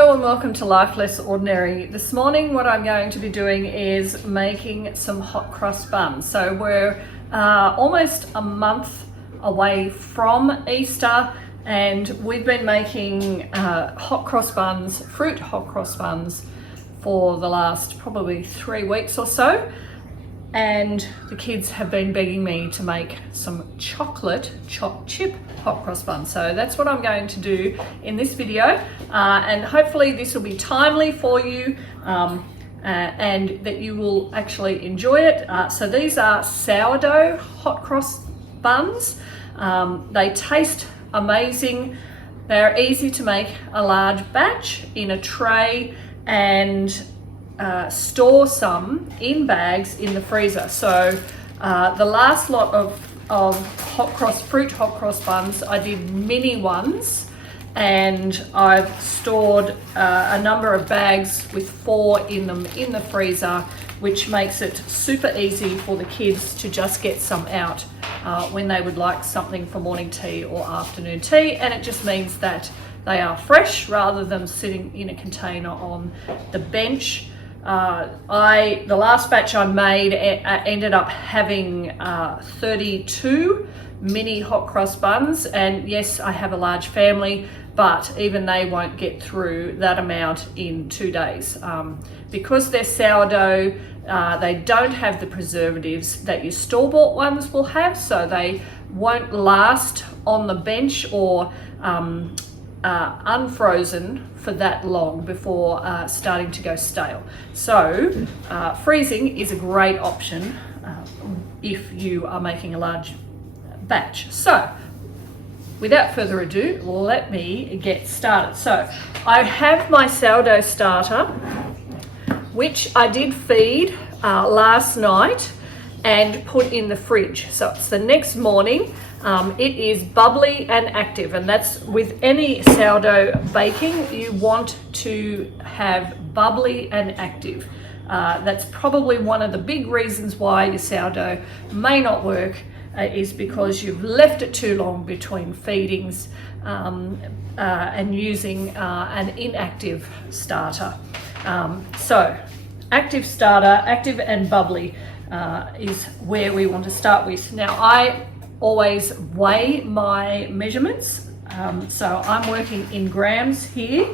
Hello and welcome to Life Less Ordinary. This morning what I'm going to be doing is making some hot cross buns. So we're almost a month away from Easter and we've been making hot cross buns, fruit hot cross buns for the last probably 3 weeks or so. And the kids have been begging me to make some chocolate choc chip hot cross buns. So that's what I'm going to do in this video. And hopefully this will be timely for you and that you will actually enjoy it. So these are sourdough hot cross buns. They taste amazing. They're easy to make a large batch in a tray and store some in bags in the freezer. So the last lot of fruit hot cross buns, I did mini ones and I've stored a number of bags with 4 in them in the freezer, which makes it super easy for the kids to just get some out when they would like something for morning tea or afternoon tea, and it just means that they are fresh rather than sitting in a container on the bench. The last batch I made ended up having 32 mini hot cross buns, and yes, I have a large family, but even they won't get through that amount in 2 days. Because they're sourdough, they don't have the preservatives that your store-bought ones will have, so they won't last on the bench or unfrozen for that long before starting to go stale. So freezing is a great option if you are making a large batch. So without further ado, let me get started. So I have my sourdough starter, which I did feed last night and put in the fridge. So it's the next morning. It is bubbly and active, and that's with any sourdough baking, you want to have bubbly and active. That's probably one of the big reasons why your sourdough may not work, is because you've left it too long between feedings and using an inactive starter. So active starter, active and bubbly is where we want to start with. Now I always weigh my measurements, so I'm working in grams here,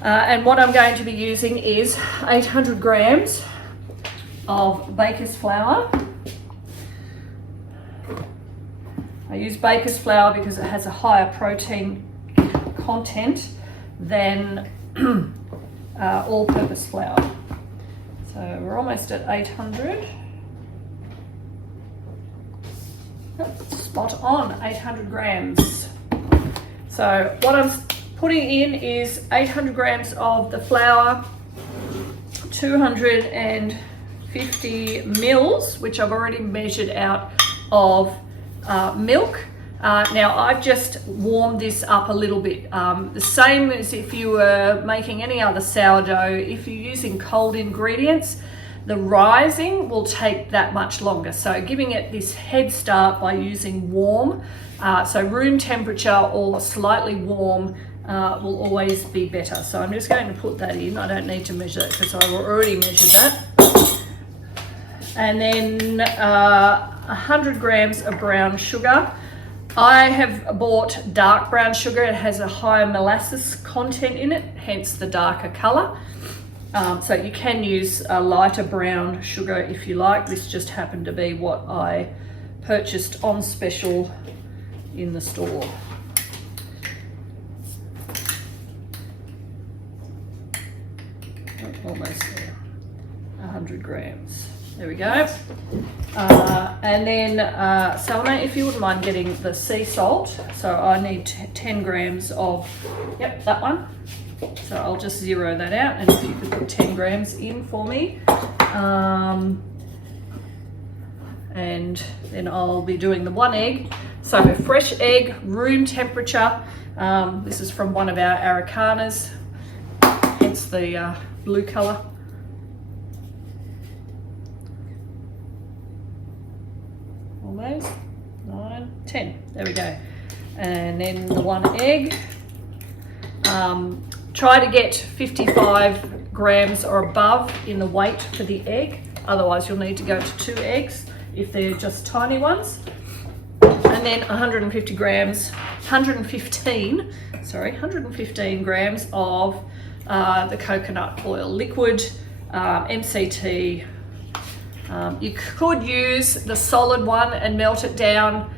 and what I'm going to be using is 800 grams of baker's flour. I use baker's flour because it has a higher protein content than all-purpose flour. So we're almost at 800. Spot on, 800 grams. So what I'm putting in is 800 grams of the flour, 250 mils, which I've already measured out, of milk. Now I've just warmed this up a little bit, the same as if you were making any other sourdough. If you're using cold ingredients, the rising will take that much longer. So giving it this head start by using warm, so room temperature or slightly warm will always be better. So I'm just going to put that in. I don't need to measure it because I've already measured that. And then 100 grams of brown sugar. I have bought dark brown sugar. It has a higher molasses content in it, hence the darker color. So you can use a lighter brown sugar if you like. This just happened to be what I purchased on special in the store. Almost there, 100 grams. There we go. And then Salma, if you wouldn't mind getting the sea salt. So I need 10 grams of, yep, that one. So I'll just zero that out, and if you could put 10 grams in for me. And then I'll be doing the 1 egg. So a fresh egg, room temperature. This is from one of our Aracanas, hence the blue color. Almost, 9, 10, there we go. And then the 1 egg. Try to get 55 grams or above in the weight for the egg. Otherwise you'll need to go to 2 eggs if they're just tiny ones. And then 115 grams of the coconut oil liquid, MCT. You could use the solid one and melt it down.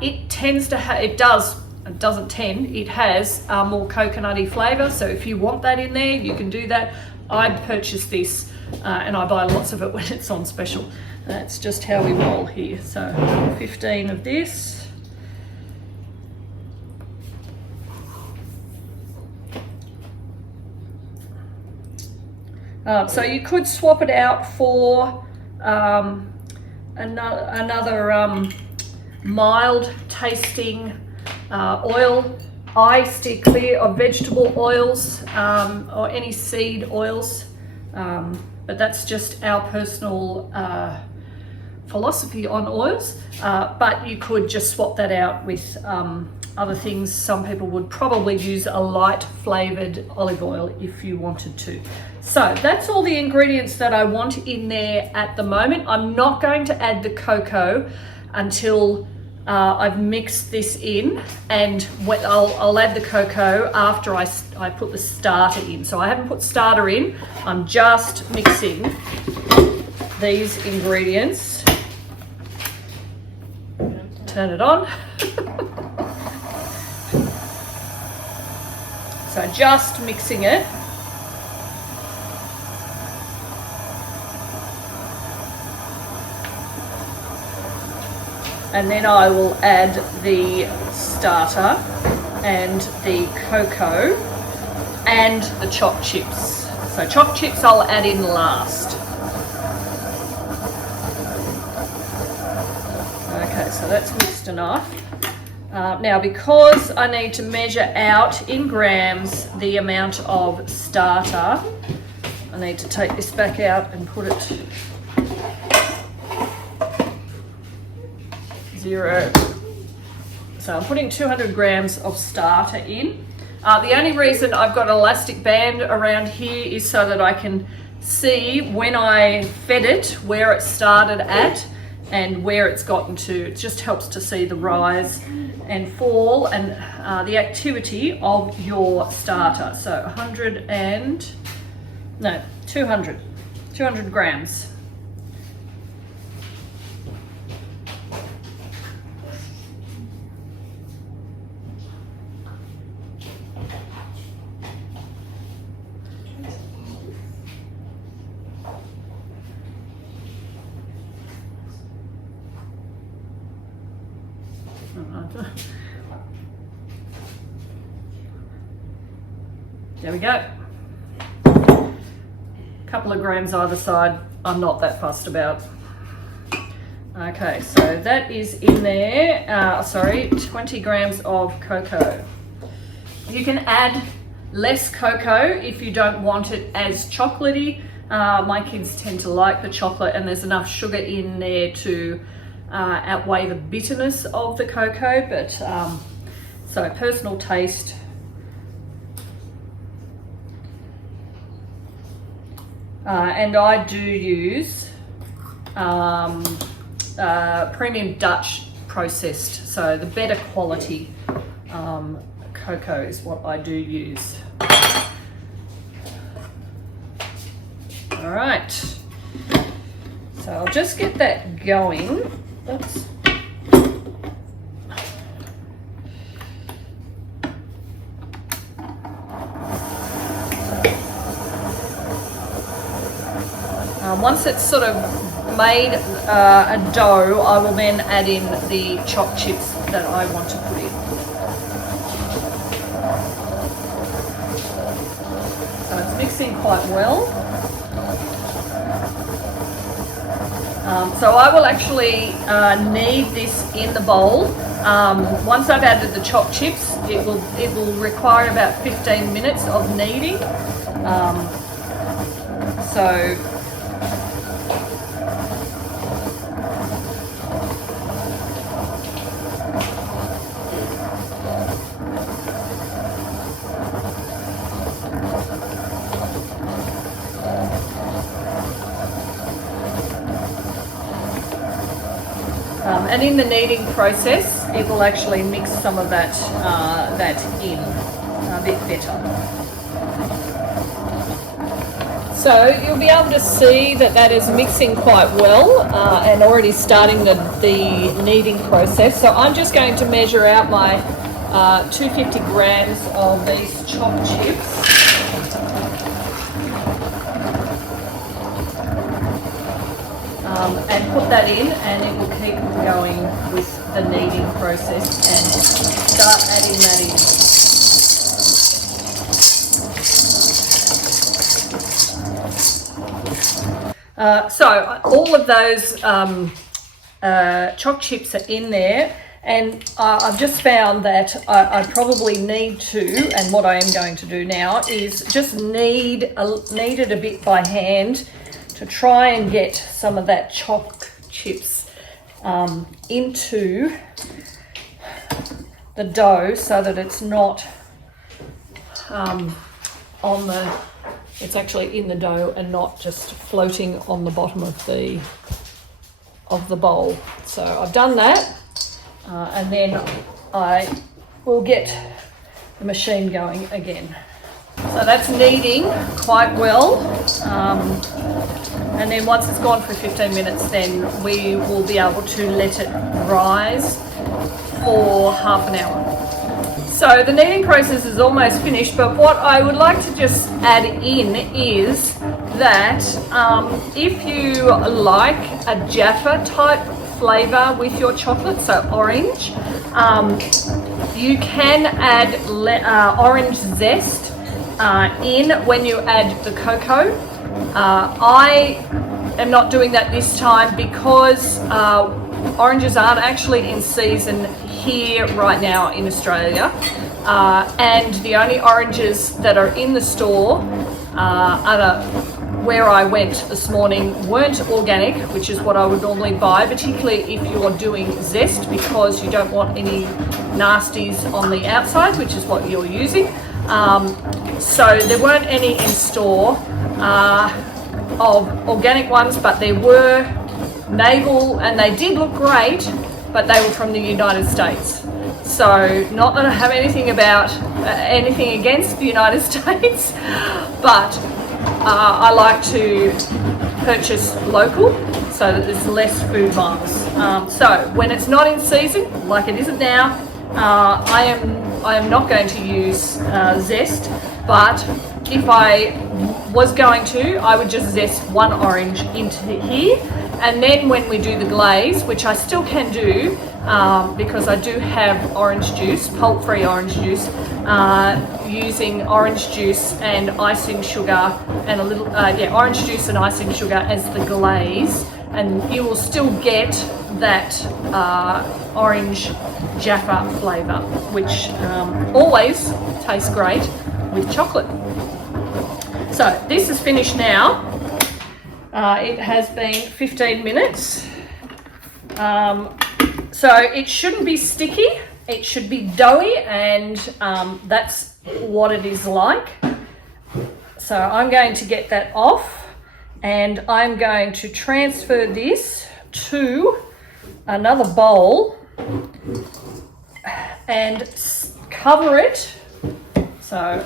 It tends to have, it doesn't tend, it has more coconutty flavour, so if you want that in there, you can do that. I purchased this and I buy lots of it when it's on special. That's just how we roll here. So 15 of this. So you could swap it out for another mild tasting oil. I steer clear of vegetable oils or any seed oils, but that's just our personal philosophy on oils. But you could just swap that out with other things. Some people would probably use a light flavored olive oil if you wanted to. So that's all the ingredients that I want in there at the moment. I'm not going to add the cocoa until I've mixed this in, and I'll add the cocoa after I put the starter in. So I haven't put starter in, I'm just mixing these ingredients. Turn it on. So just mixing it. And then I will add the starter and the cocoa and the choc chips. So choc chips I'll add in last. Okay, so that's mixed enough. Now, because I need to measure out in grams the amount of starter, I need to take this back out and put it 0. So I'm putting 200 grams of starter in. The only reason I've got an elastic band around here is so that I can see when I fed it where it started at and where it's gotten to. It just helps to see the rise and fall and the activity of your starter. So 200 grams. There we go. A couple of grams either side, I'm not that fussed about. Okay, so that is in there, 20 grams of cocoa. You can add less cocoa if you don't want it as chocolatey. My kids tend to like the chocolate, and there's enough sugar in there to outweigh the bitterness of the cocoa, but so personal taste. And I do use premium Dutch processed, so the better quality cocoa is what I do use. All right, so I'll just get that going. Oops. Once it's sort of made a dough, I will then add in the choc chips that I want to put in. So it's mixing quite well. So I will actually knead this in the bowl. Once I've added the choc chips, it will require about 15 minutes of kneading. So and in the kneading process, it will actually mix some of that in a bit better. So you'll be able to see that is mixing quite well and already starting the kneading process. So I'm just going to measure out my 250 grams of these Choc Chips. And put that in, and it will keep going with the kneading process and start adding that in. So all of those Choc Chips are in there, and I've just found that I probably need to, and what I am going to do now is just knead it a bit by hand to try and get some of that Choc Chips into the dough so that it's not it's actually in the dough and not just floating on the bottom of the bowl. So I've done that, and then I will get the machine going again. So that's kneading quite well, and then once it's gone for 15 minutes, then we will be able to let it rise for half an hour. So the kneading process is almost finished, but what I would like to just add in is that if you like a Jaffa type flavour with your chocolate, so orange, you can add orange zest in when you add the cocoa. I am not doing that this time because oranges aren't actually in season here right now in Australia, and the only oranges that are in the store where I went this morning weren't organic, which is what I would normally buy, particularly if you're doing zest, because you don't want any nasties on the outside, which is what you're using. So there weren't any in store of organic ones, but there were navel, and they did look great, but they were from the United States. So not that I have anything against the United States, but I like to purchase local so that there's less food miles. So when it's not in season, like it isn't now, I am not going to use zest, but if I was going to, I would just zest one orange into here, and then when we do the glaze, which I still can do because I do have orange juice, pulp-free orange juice, using orange juice and icing sugar and a little orange juice and icing sugar as the glaze, and you will still get that orange Jaffa flavour, which always tastes great with chocolate. So this is finished now. It has been 15 minutes. So it shouldn't be sticky, it should be doughy, and that's what it is like. So I'm going to get that off, and I'm going to transfer this to another bowl and cover it. So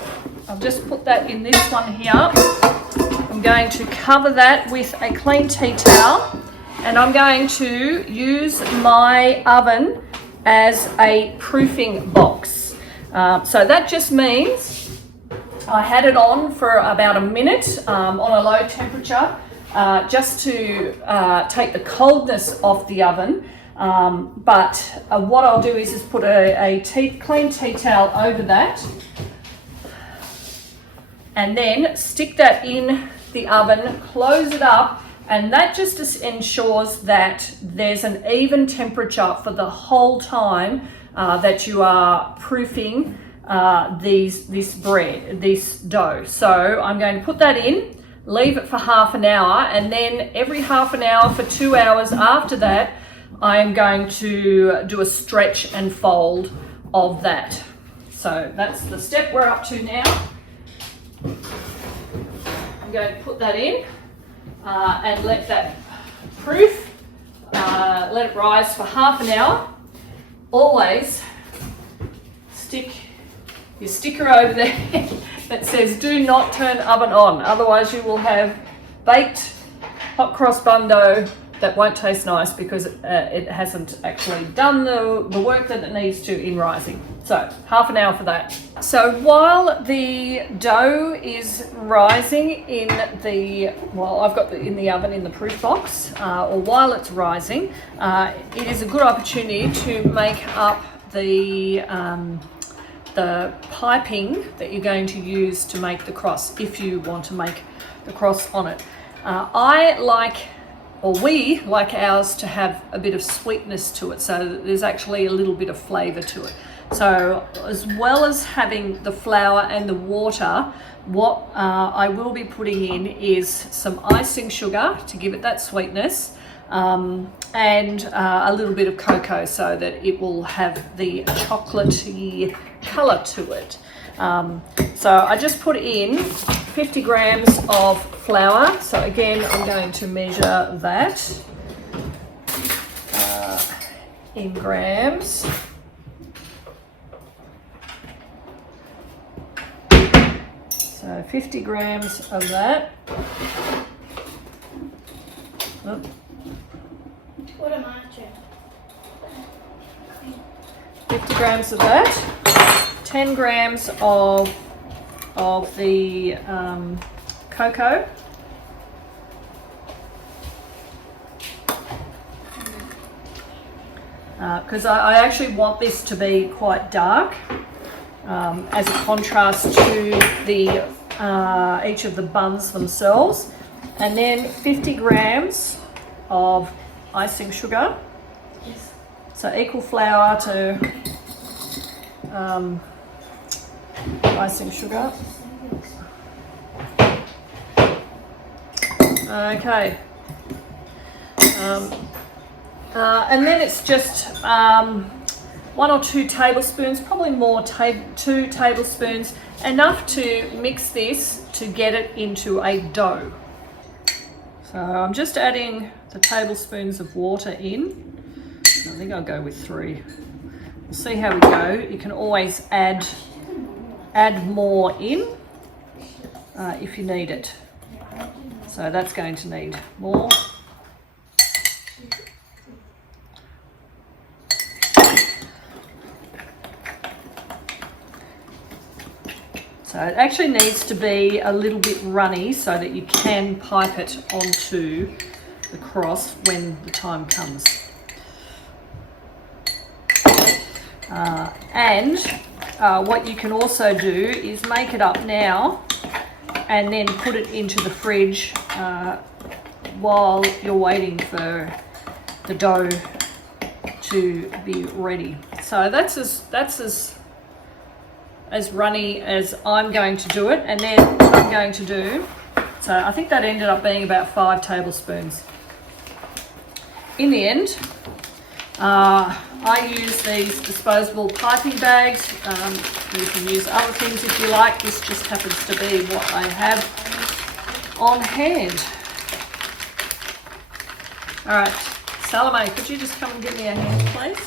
I'll just put that in this one here. I'm going to cover that with a clean tea towel, and I'm going to use my oven as a proofing box. So that just means I had it on for about a minute on a low temperature, just to take the coldness off the oven. But what I'll do is put a clean tea towel over that, and then stick that in the oven, close it up, and that just ensures that there's an even temperature for the whole time that you are proofing this dough. So I'm going to put that in, leave it for half an hour, and then every half an hour for 2 hours after that, I am going to do a stretch and fold of that. So that's the step we're up to now. I'm going to put that in and let that proof let it rise for half an hour. Always stick your sticker over there that says do not turn oven on, otherwise you will have baked hot cross bun dough that won't taste nice because it hasn't actually done the work that it needs to in rising. So half an hour for that. So while the dough is rising in I've got in the oven in the proof box, or while it's rising, it is a good opportunity to make up the piping that you're going to use to make the cross, if you want to make the cross on it. We like ours to have a bit of sweetness to it, so there's actually a little bit of flavour to it. So as well as having the flour and the water, what I will be putting in is some icing sugar to give it that sweetness, and a little bit of cocoa so that it will have the chocolatey colour to it. So I just put in 50 grams of flour. So again, I'm going to measure that in grams. So 50 grams of that. Oh. What am I doing? 50 grams of that. 10 grams of the cocoa. Because I actually want this to be quite dark, as a contrast to the each of the buns themselves. And then 50 grams of icing sugar. Yes. So equal flour to icing sugar. Okay. And then it's just 1 or 2 tablespoons, probably more, 2 tablespoons, enough to mix this to get it into a dough. So I'm just adding the tablespoons of water in. I think I'll go with 3. We'll see how we go. You can always add more in if you need it. So that's going to need more. So it actually needs to be a little bit runny so that you can pipe it onto the cross when the time comes. What you can also do is make it up now and then put it into the fridge while you're waiting for the dough to be ready. So that's as runny as I'm going to do it, and then what I'm going to do, so I think that ended up being about 5 tablespoons. In the end, I use these disposable piping bags. You can use other things if you like. This just happens to be what I have on hand. All right, Salome, could you just come and give me a hand, please?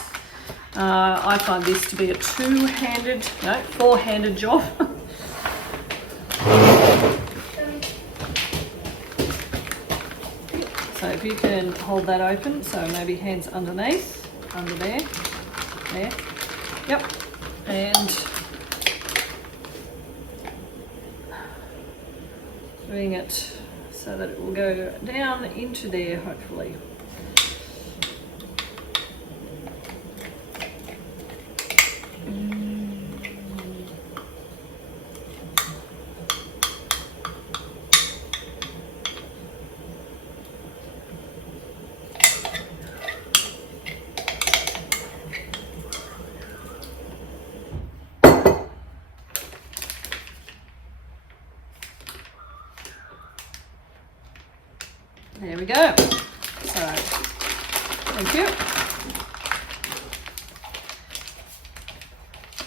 I find this to be a 4-handed job. So if you can hold that open, so maybe hands underneath, under there, yep, and doing it so that it will go down into there, hopefully. There we go. So, thank you.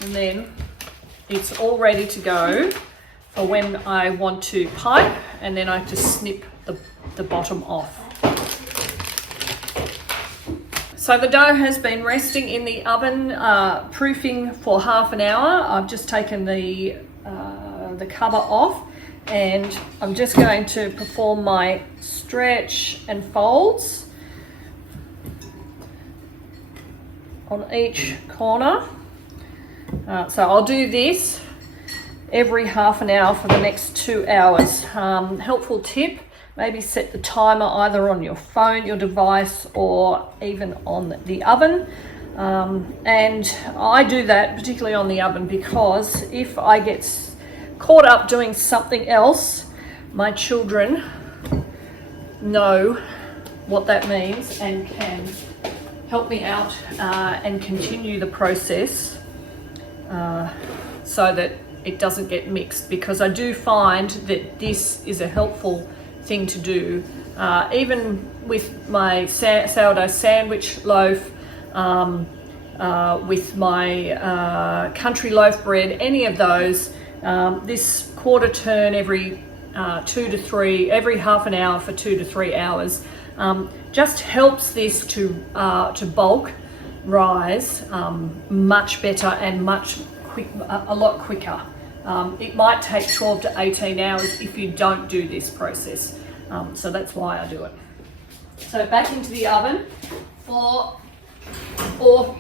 And then it's all ready to go for when I want to pipe, and then I just snip the bottom off. So the dough has been resting in the oven, proofing for half an hour. I've just taken the cover off, and I'm just going to perform my stretch and folds on each corner. So I'll do this every half an hour for the next 2 hours. Helpful tip, maybe set the timer either on your phone, your device, or even on the oven. And I do that particularly on the oven because if I get caught up doing something else, my children know what that means and can help me out and continue the process so that it doesn't get mixed, because I do find that this is a helpful thing to do. Even with my sourdough sandwich loaf, with my country loaf bread, any of those, this quarter turn every every half an hour for 2 to 3 hours just helps this to bulk rise much better and a lot quicker. It might take 12 to 18 hours if you don't do this process. So that's why I do it. So back into the oven or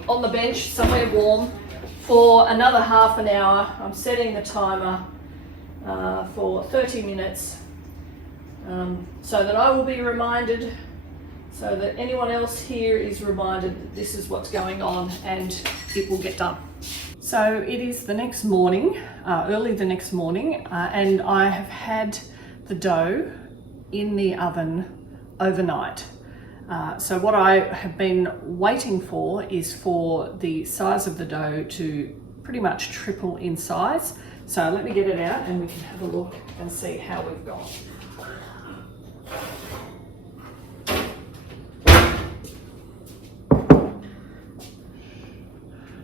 on the bench somewhere warm for another half an hour. I'm setting the timer for 30 minutes so that I will be reminded, so that anyone else here is reminded that this is what's going on and it will get done. So it is the next morning, early the next morning, and I have had the dough in the oven overnight. So what I have been waiting for is for the size of the dough to pretty much triple in size. So let me get it out and we can have a look and see how we've gone.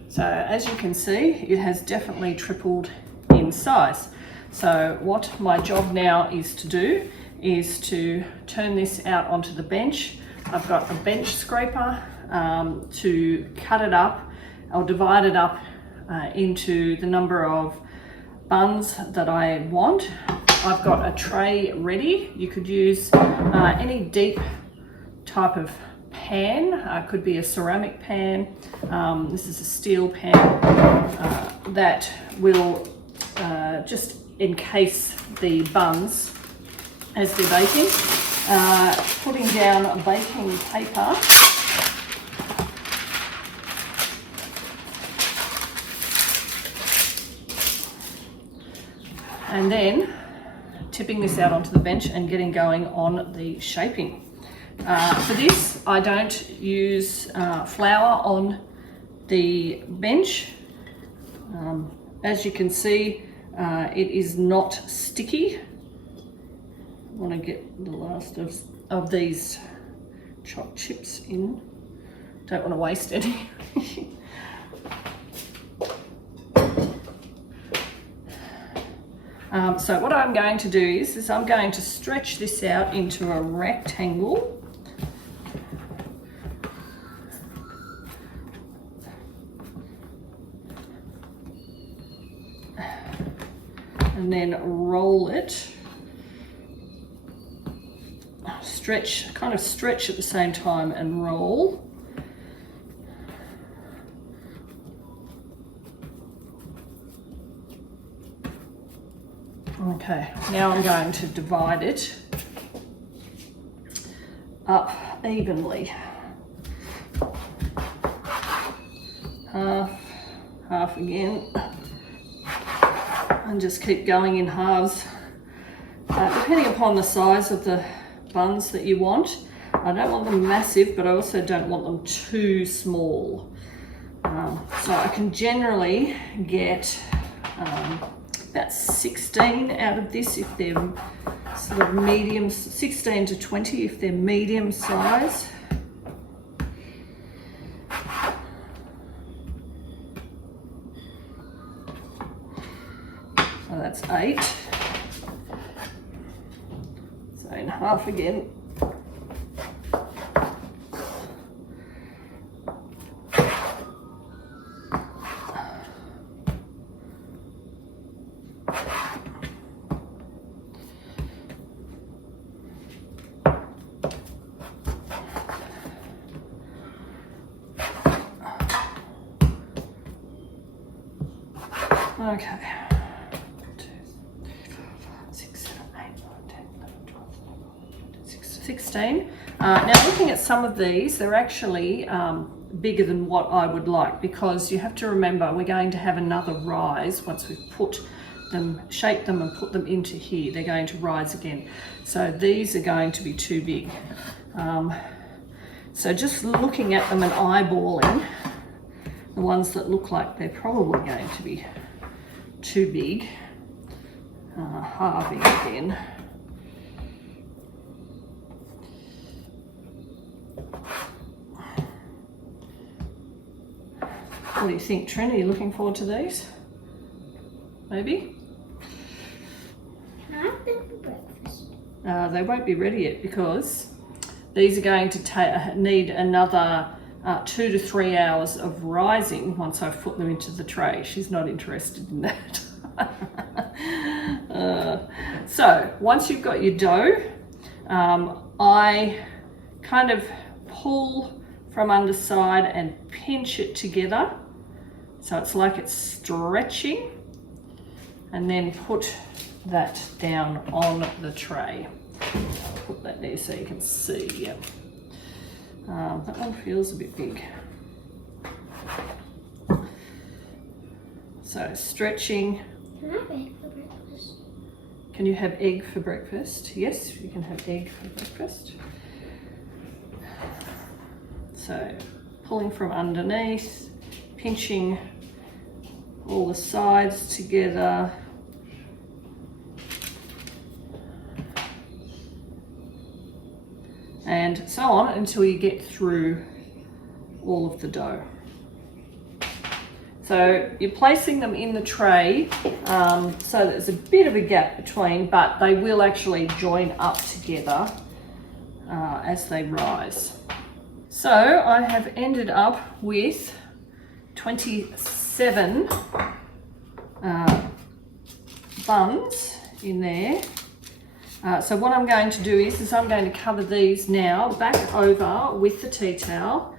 So as you can see, it has definitely tripled in size. So what my job now is to do is to turn this out onto the bench. I've got a bench scraper to cut it up. I'll divide it up into the number of buns that I want. I've got a tray ready. You could use any deep type of pan, could be a ceramic pan. This is a steel pan that will just encase the buns as they're baking. Putting down a baking paper. And then tipping this out onto the bench and getting going on the shaping. For this, I don't use flour on the bench. As you can see, it is not sticky. I want to get the last of these choc chips in. Don't want to waste any. So what I'm going to do is I'm going to stretch this out into a rectangle. And then roll it. Kind of stretch at the same time and roll. Okay, now I'm going to divide it up evenly. Half again. And just keep going in halves. Depending upon the size of the buns that you want. I don't want them massive, but I also don't want them too small. So I can generally get about 16 out of this if they're sort of medium, 16 to 20 if they're medium size. So that's 8. So in half again. Okay. 2, 3, 4, 5, 6, 7, 8, 9, 10, 11, 12, 13, 16. Now looking at some of these, they're actually bigger than what I would like, because you have to remember we're going to have another rise once we've put them, shaped them and put them into here. They're going to rise again. So these are going to be too big. So just looking at them and eyeballing the ones that look like they're probably going to be too big, halving again. What do you think, Trin? Are you looking forward to these? Maybe? Can I have them for breakfast? They won't be ready yet, because these are going to need another 2 to 3 hours of rising once I've put them into the tray. She's not interested in that. So once you've got your dough, I kind of pull from underside and pinch it together, so it's like it's stretching, and then put that down on the tray. I'll put that there so you can see. Yep. That one feels a bit big. So stretching. Can I have egg for breakfast? Can you have egg for breakfast? Yes, you can have egg for breakfast. So pulling from underneath, pinching all the sides together. And so on until you get through all of the dough. So you're placing them in the tray so there's a bit of a gap between, but they will actually join up together as they rise. So I have ended up with 27 buns in there. So what I'm going to do is I'm going to cover these now back over with the tea towel.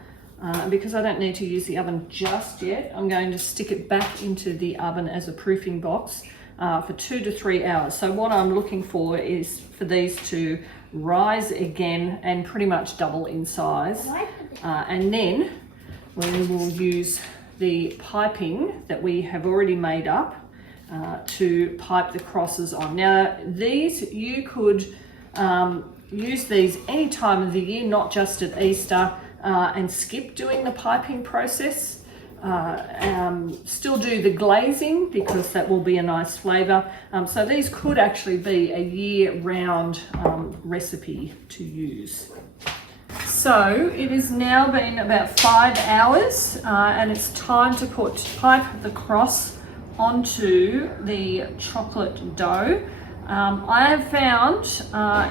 Because I don't need to use the oven just yet, I'm going to stick it back into the oven as a proofing box for 2 to 3 hours. So what I'm looking for is for these to rise again and pretty much double in size. And then we will use the piping that we have already made up to pipe the crosses on. Now these, you could use these any time of the year, not just at Easter, and skip doing the piping process. Still do the glazing, because that will be a nice flavour. So these could actually be a year-round recipe to use. So it has now been about 5 hours and it's time to pipe the cross onto the chocolate dough. I have found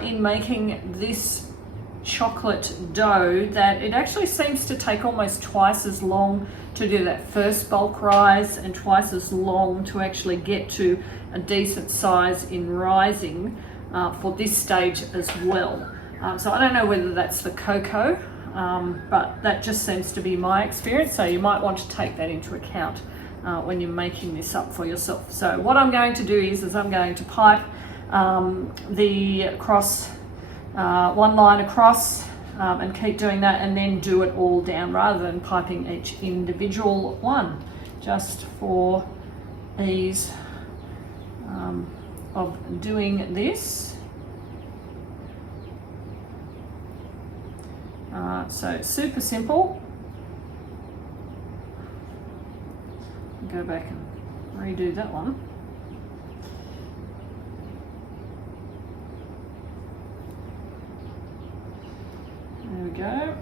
in making this chocolate dough that it actually seems to take almost twice as long to do that first bulk rise and twice as long to actually get to a decent size in rising for this stage as well. So I don't know whether that's the cocoa, but that just seems to be my experience, so you might want to take that into account when you're making this up for yourself. So what I'm going to do is I'm going to pipe the cross, one line across, and keep doing that, and then do it all down rather than piping each individual one, just for ease of doing this. So super simple. Go back and redo that one. There we go.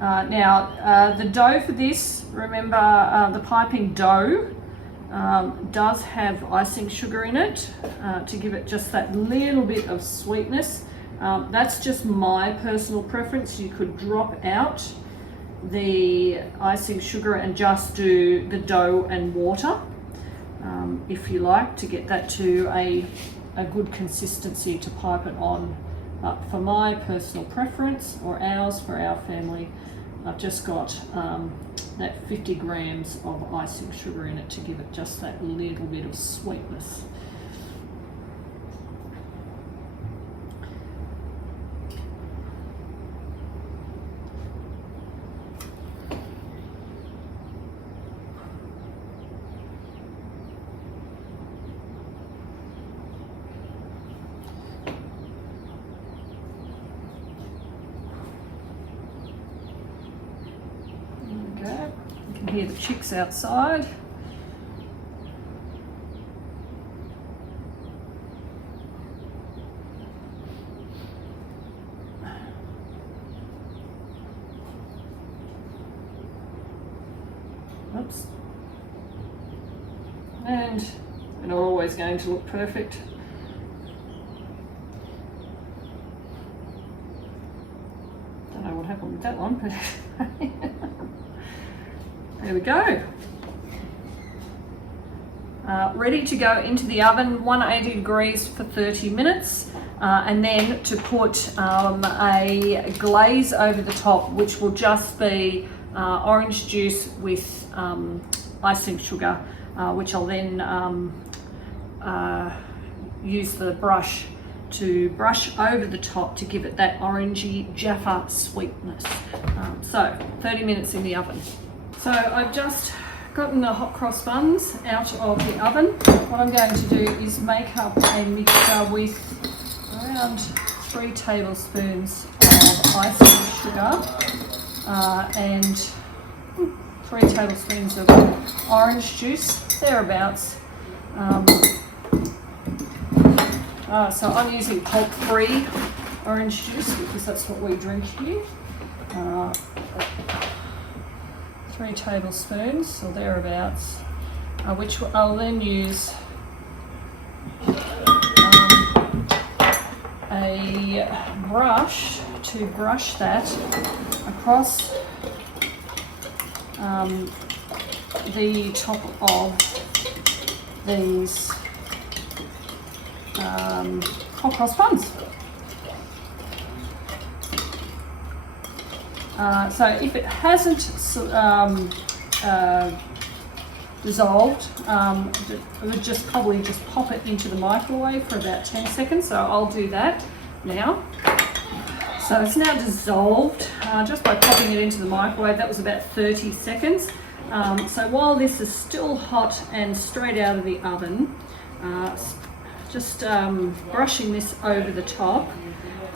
Now the dough for this, remember the piping dough does have icing sugar in it to give it just that little bit of sweetness. That's just my personal preference. You could drop out the icing sugar and just do the dough and water if you like, to get that to a good consistency to pipe it on. But for my personal preference, or ours, for our family, I've just got that 50 grams of icing sugar in it to give it just that little bit of sweetness. Okay, you can hear the chicks outside. Oops. And they're not always going to look perfect. Don't know what happened with that one, but there we go. Ready to go into the oven, 180 degrees for 30 minutes. And then to put a glaze over the top, which will just be orange juice with icing sugar, which I'll then use the brush to brush over the top to give it that orangey Jaffa sweetness. So 30 minutes in the oven. So I've just gotten the hot cross buns out of the oven. What I'm going to do is make up a mixture with around 3 tablespoons of icing sugar and 3 tablespoons of orange juice, thereabouts. So I'm using Pulp free orange juice because that's what we drink here. 3 tablespoons or thereabouts, which I'll then use a brush to brush that across the top of these hot cross buns. So if it hasn't dissolved, I would just probably just pop it into the microwave for about 10 seconds. So I'll do that now. So it's now dissolved just by popping it into the microwave. That was about 30 seconds. So while this is still hot and straight out of the oven, just brushing this over the top.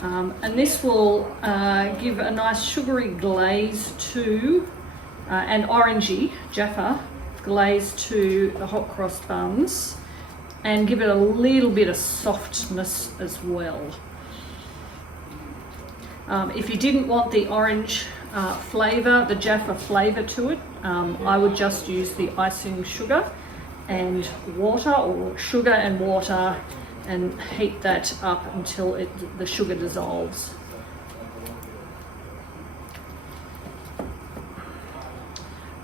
And this will give a nice sugary glaze to, and orangey Jaffa glaze to the hot cross buns and give it a little bit of softness as well. If you didn't want the orange flavour, the Jaffa flavour to it, I would just use the icing sugar and water, or sugar and water, and heat that up until the sugar dissolves.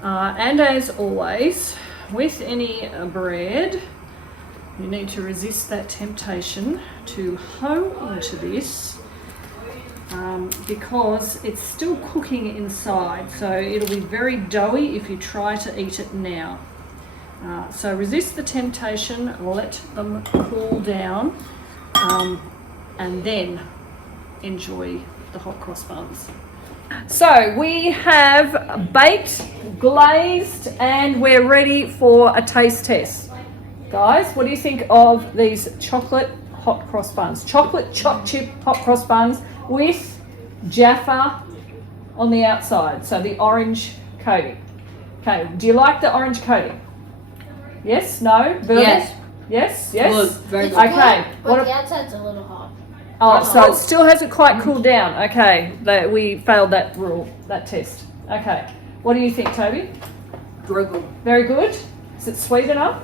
And as always, with any bread, you need to resist that temptation to hoe into this because it's still cooking inside, so it'll be very doughy if you try to eat it now. So resist the temptation, let them cool down, and then enjoy the hot cross buns. So we have baked, glazed, and we're ready for a taste test. Guys, what do you think of these chocolate hot cross buns? Chocolate choc chip hot cross buns with Jaffa on the outside, so the orange coating. Okay, do you like the orange coating? Yes? No? Verbal? Yes. Yes? Yes? Good. Very good. Okay. But the outside's a little hot. Oh, so it still hasn't quite cooled down. Okay, we failed that rule, that test. Okay. What do you think, Toby? Very good. Very good. Is it sweet enough?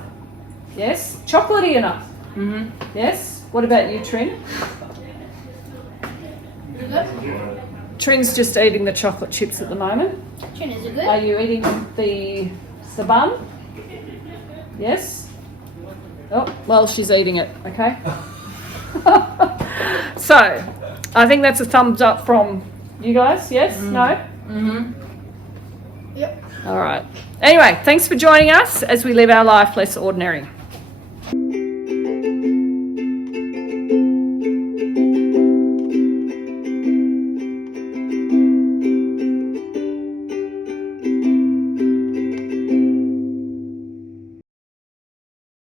Yes. Chocolatey enough? Mm-hmm. Yes. What about you, Trin? Is it good? Trin's just eating the chocolate chips at the moment. Chin, is it good? Are you eating the bun? Yes? Oh, well, she's eating it, okay? So, I think that's a thumbs up from you guys, yes? No? Mm-hmm. Yep. All right. Anyway, thanks for joining us as we live our life less ordinary.